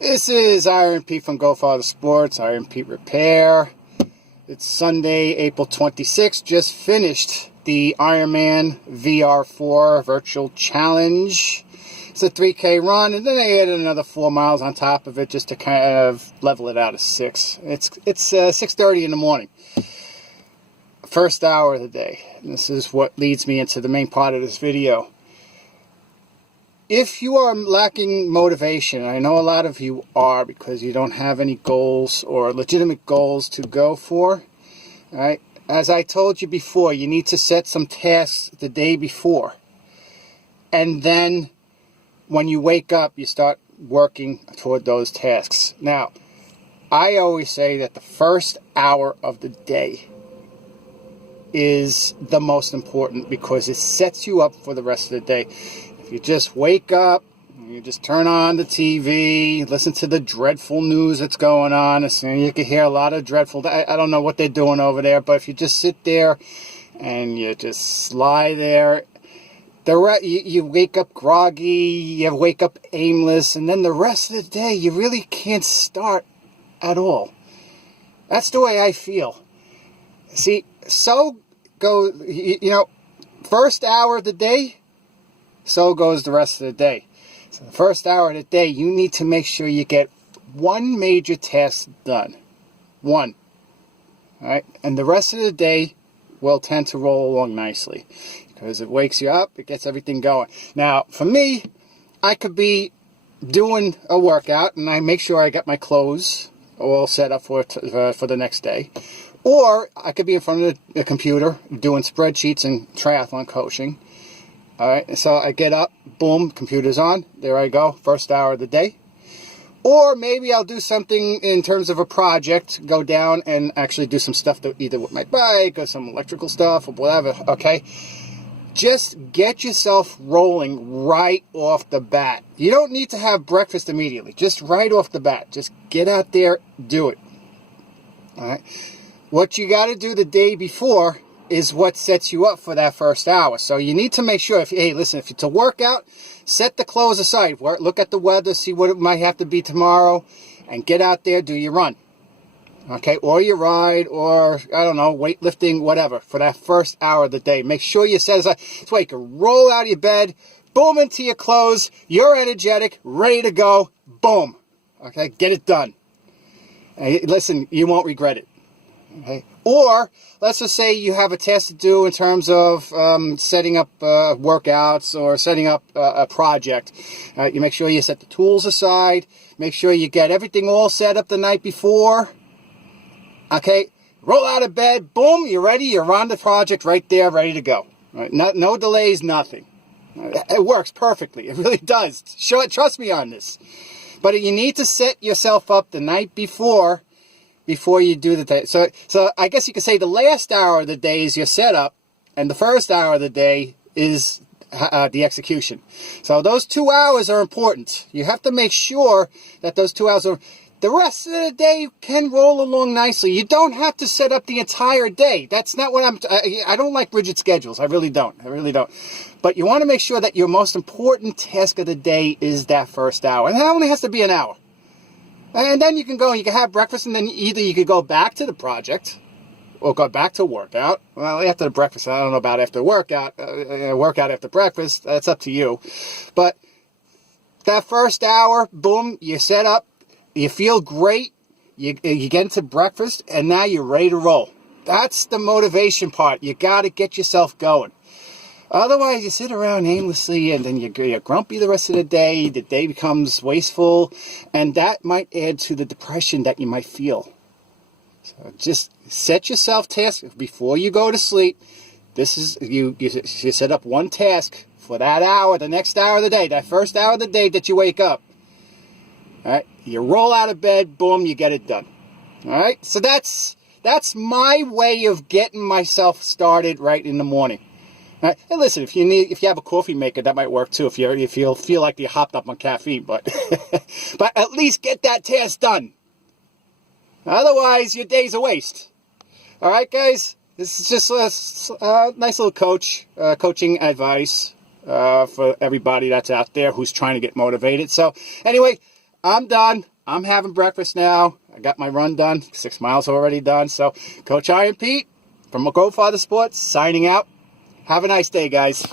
This is Iron Pete from Go Father Sports, Iron Pete Repair. It's Sunday, April 26th. Just finished the Ironman VR4 Virtual Challenge. It's a 3K run, and then I added another 4 miles on top of it just to kind of level it out of 6. It's 6:30 in the morning. First hour of the day. And this is what leads me into the main part of this video. If you are lacking motivation, I know a lot of you are because you don't have any goals or legitimate goals to go for, right? As I told you before, you need to set some tasks the day before. And then when you wake up, you start working toward those tasks. Now, I always say that the first hour of the day is the most important because it sets you up for the rest of the day. You just wake up, you just turn on the TV, listen to the dreadful news that's going on. And you can hear a lot of dreadful, I don't know what they're doing over there, but if you just sit there and you just lie there, you wake up groggy, you wake up aimless, and then the rest of the day you really can't start at all. That's the way I feel. See, so go, first hour of the day, so goes the rest of the day. So the first hour of the day, you need to make sure you get one major task done. One. All right? And the rest of the day will tend to roll along nicely because it wakes you up, it gets everything going. Now, for me, I could be doing a workout and I make sure I got my clothes all set up for the next day. Or I could be in front of the computer doing spreadsheets and triathlon coaching. All right, so I get up, boom, computer's on. There I go, first hour of the day. Or maybe I'll do something in terms of a project, go down and actually do some stuff either with my bike or some electrical stuff or whatever, okay? Just get yourself rolling right off the bat. You don't need to have breakfast immediately, just right off the bat. Just get out there, do it, all right? What you got to do the day before is what sets you up for that first hour. So you need to make sure, if it's a workout, set the clothes aside. Look at the weather, see what it might have to be tomorrow, and get out there, do your run. Okay, or your ride, or, I don't know, weightlifting, whatever, for that first hour of the day. Make sure you set aside. That's why you can roll out of your bed, boom, into your clothes, you're energetic, ready to go, boom. Okay, get it done. Listen, you won't regret it. Okay. Or let's just say you have a task to do in terms of setting up workouts or setting up a project. You make sure you set the tools aside. Make sure you get everything all set up the night before. Okay, roll out of bed, boom, you're ready. You're on the project right there, ready to go. Right? No delays, nothing. It works perfectly. It really does. Trust me on this. But you need to set yourself up the night before you do the day. So I guess you could say the last hour of the day is your setup, and the first hour of the day is the execution. So those 2 hours are important. You have to make sure that those 2 hours are... The rest of the day can roll along nicely. You don't have to set up the entire day. That's not what I don't like rigid schedules. I really don't. But you want to make sure that your most important task of the day is that first hour. And that only has to be an hour. And then you can go and you can have breakfast, and then either you could go back to the project or go back to workout. Well, after the breakfast, I don't know about after workout. Workout after breakfast, that's up to you. But that first hour, boom, you set up, you feel great, you get into breakfast, and now you're ready to roll. That's the motivation part. You got to get yourself going. Otherwise, you sit around aimlessly, and then you're grumpy the rest of the day. The day becomes wasteful, and that might add to the depression that you might feel. So just set yourself tasks before you go to sleep. This is you set up one task for that hour, the next hour of the day, that first hour of the day that you wake up. All right, you roll out of bed, boom, you get it done. All right, so that's my way of getting myself started right in the morning. Right. And listen, if you have a coffee maker, that might work too. If you feel like you hopped up on caffeine, but but at least get that task done. Otherwise, your day's a waste. All right, guys. This is just a nice little coaching advice for everybody that's out there who's trying to get motivated. So anyway, I'm done. I'm having breakfast now. I got my run done. 6 miles already done. So, Coach Iron Pete from Go Father Sports signing out. Have a nice day, guys.